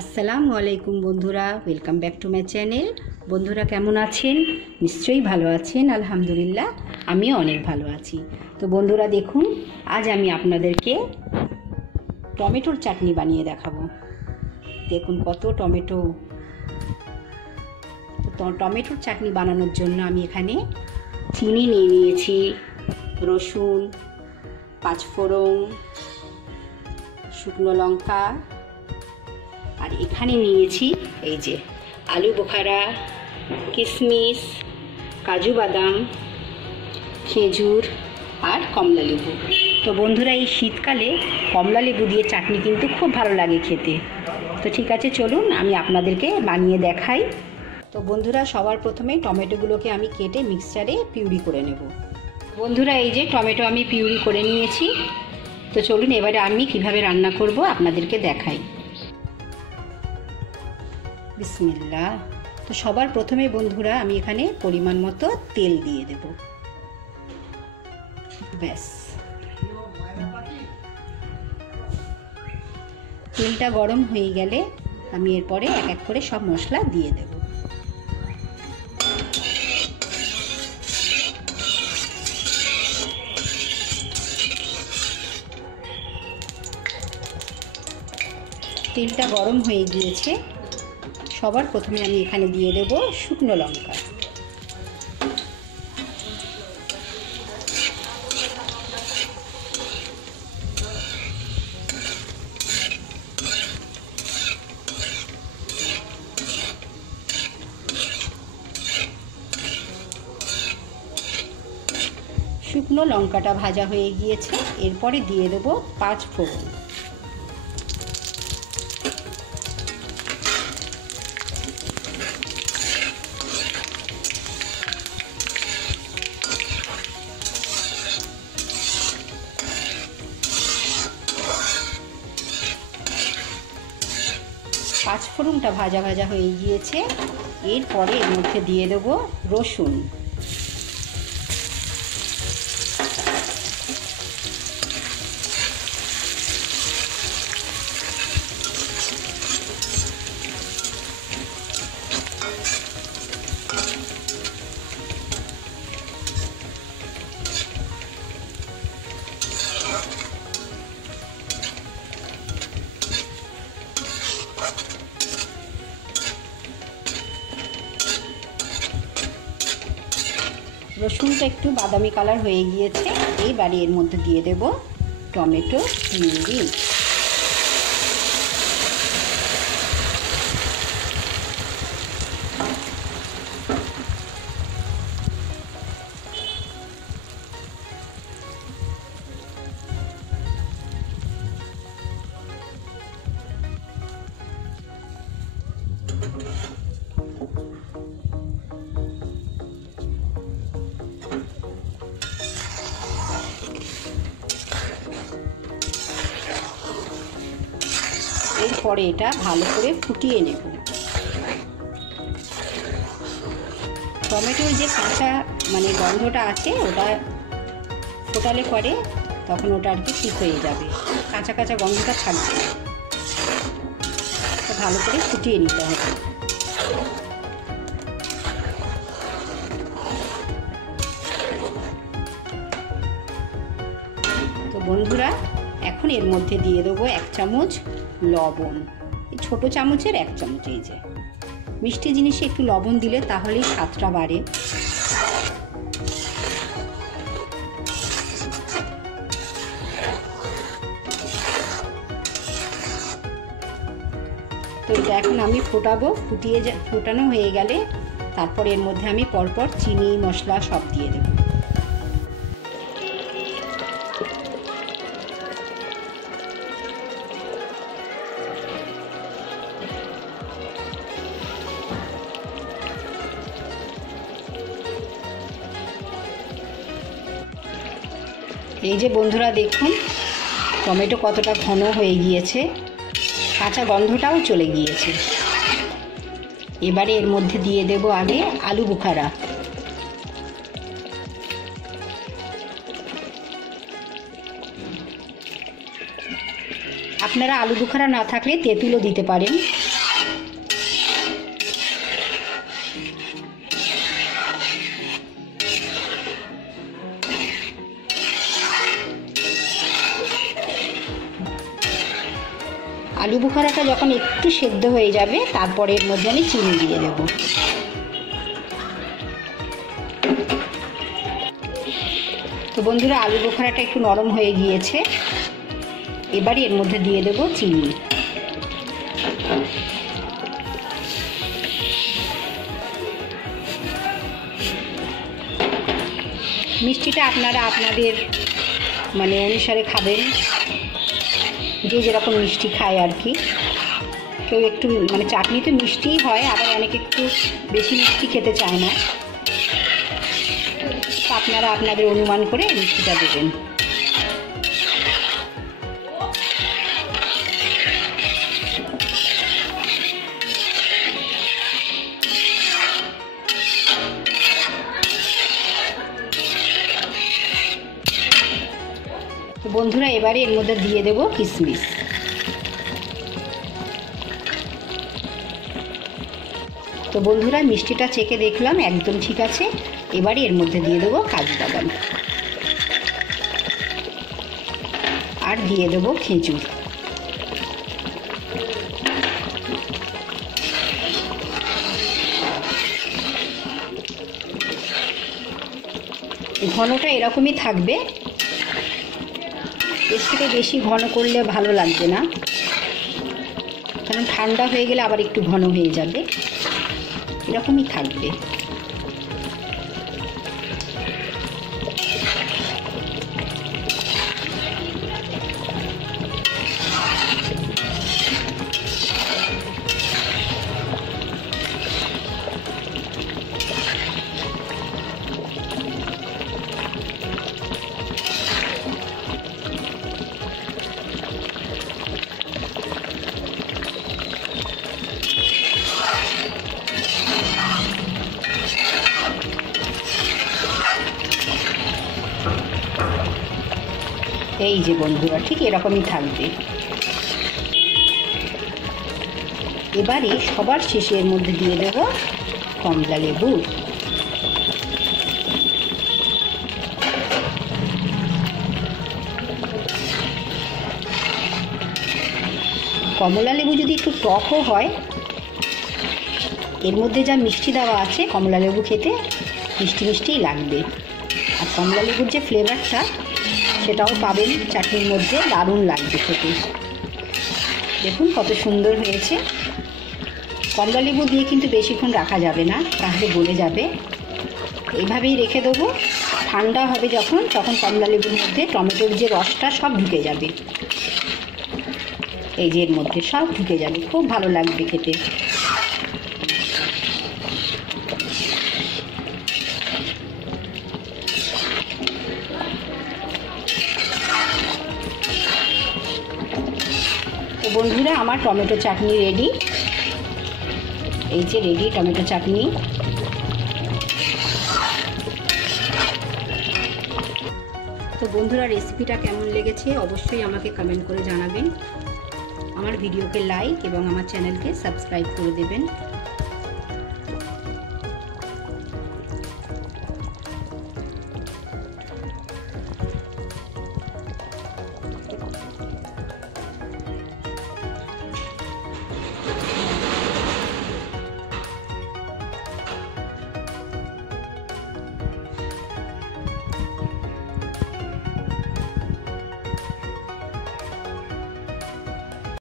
আসসালামু আলাইকুম বন্ধুরা, welcome back to my channel. বন্ধুরা কেমন আছেন? নিশ্চয়ই ভালো আছেন। আলহামদুলিল্লাহ, আমিও অনেক ভালো আছি। তো বন্ধুরা দেখুন, আজ আমি আপনাদেরকে টমেটোর চাটনি বানিয়ে দেখাবো। দেখুন কত টমেটো। তো টমেটোর চাটনি বানানোর জন্য আমি এখানে চিনি নিয়ে নিয়েছি, রসুন, পাঁচফোড়ন, শুকনো লঙ্কা, আর এখানে নিয়েছি এই যে আলু বোখারা, কিশমিশ, কাজু বাদাম, খেজুর আর কমলা লেবু। তো বন্ধুরা, এই শীতকালে কমলা লেবু দিয়ে চাটনি কিন্তু খুব ভালো লাগে খেতে। তো ঠিক আছে, চলুন আমি আপনাদেরকে বানিয়ে দেখাই। তো বন্ধুরা, সবার প্রথমে টমেটোগুলোকে আমি কেটে মিক্সচারে পিউরি করে নেব। বন্ধুরা, এই যে টমেটো আমি পিউরি করে নিয়েছি। তো চলুন এবারে আমি কিভাবে রান্না করব আপনাদেরকে দেখাই। বিসমিল্লাহ। তো সবার প্রথমে বন্ধুরা আমি এখানে পরিমাণ মতো তেল দিয়ে দেব। ব্যাস, তেলটা গরম হয়ে গেলে আমি এরপরে এক এক করে সব মশলা দিয়ে দেব। তেলটা গরম হয়ে গিয়েছে। সবার প্রথমে আমি এখানে দিয়ে দেব শুকনো লঙ্কা। শুকনো লঙ্কাটা ভাজা হয়ে গিয়েছে, এরপরে দিয়ে দেব পাঁচফোড়ন। পাঁচফোড়নটা ভাজা ভাজা হয়ে গিয়েছে, এরপরে এর মধ্যে দিয়ে দেব রসুন। রসুনটা একটু বাদামি কালার হয়ে গিয়েছে, এইবারে এর মধ্যে দিয়ে দেব টমেটো পিউরি। এরপরে এটা ভালো করে ফুটিয়ে নেব। টমেটোর যে কাঁচা গন্ধটা আছে, ওটা ফোটালে পরে তখন ওটা আর কি ঠিক হয়ে যাবে, কাঁচা কাঁচা গন্ধটা থাকবে না। ভালো করে ফুটিয়ে নিতে হবে। তো বন্ধুরা, এখন এর মধ্যে দিয়ে দেবো 1 চামচ লবণ। এই ছোটো চামচের 1 চামচ। এই যে মিষ্টি জিনিসে একটু লবণ দিলে তাহলেই স্বাদটা বাড়ে। তো এটা এখন আমি ফোটাবো। ফোটানো হয়ে গেলে তারপর এর মধ্যে আমি পরপর চিনি মশলা সব দিয়ে দেবো। এই যে বন্ধুরা দেখুন, টমেটো কতটা ঘন হয়ে গিয়েছে, কাঁচা গন্ধটাও চলে গিয়েছে। এবারে এর মধ্যে দিয়ে দেব আগে আলু বোখারা। আপনারা আলু বোখারা না থাকলে তেঁতুলও দিতে পারেন। আলু বোখারাটা যখন একটু সেদ্ধ হয়ে যাবে তারপরে এর মধ্যে আমি চিনি দিয়ে দেব। তো বন্ধুরা, আলু বোখারাটা একটু নরম হয়ে গিয়েছে, এবারে এর মধ্যে দিয়ে দেব চিনি। মিষ্টিটা আপনারা আপনাদের অনুসারে খাবেন, যে যেরকম মিষ্টি খায় আর কি। কেউ একটু চাটনি তো মিষ্টিই হয়, আবার অনেকে একটু বেশি মিষ্টি খেতে চায় না, তো আপনারা আপনাদের অনুমান করে মিষ্টিটা দেবেন। বন্ধুরা, এবারে এর মধ্যে দিয়ে দেব কিশমিশ। তো বন্ধুরা, মিষ্টিটা চেখে দেখলাম একদম ঠিক আছে, এবারে এর মধ্যে দিয়ে দেব কাজু বাদাম আর দিয়ে দেব খেজুর। ঘনটা এরকমই থাকবে, এর থেকে বেশি ঘন করলে ভালো লাগবে না, কারণ ঠান্ডা হয়ে গেলে আবার একটু ঘন হয়ে যাবে। এরকমই থাকবে। এই যে বন্ধুরা, ঠিক এরকমই থাকবে। এবারে সবার শেষে এর মধ্যে দিয়ে দেব কমলা লেবু। কমলা লেবু যদি একটু টকও হয়, এর মধ্যে যা মিষ্টি দেওয়া আছে, কমলা লেবু খেতে মিষ্টি মিষ্টিই লাগবে। আর কমলা লেবুর যে ফ্লেভারটা সেটাও পাবেন চাটনির মধ্যে, দারুণ লাগবে খেতে। দেখুন কত সুন্দর হয়েছে। কমলা লেবু দিয়ে কিন্তু বেশিক্ষণ রাখা যাবে না, তাহলে গলে যাবে। এইভাবেই রেখে দেবো, ঠান্ডা হবে যখন, তখন কমলা লেবুর মধ্যে টমেটোর যে রসটা সব ঢুকে যাবে, এই যে এর মধ্যে সব ঢুকে যাবে, খুব ভালো লাগবে খেতে। তো বন্ধুরা, আমার টমেটো চাটনি রেডি। এই যে রেডি টমেটো চাটনি। তো বন্ধুরা, রেসিপিটা কেমন লেগেছে অবশ্যই আমাকে কমেন্ট করে জানাবেন। আমার ভিডিওকে লাইক এবং আমার চ্যানেলকে সাবস্ক্রাইব করে দেবেন।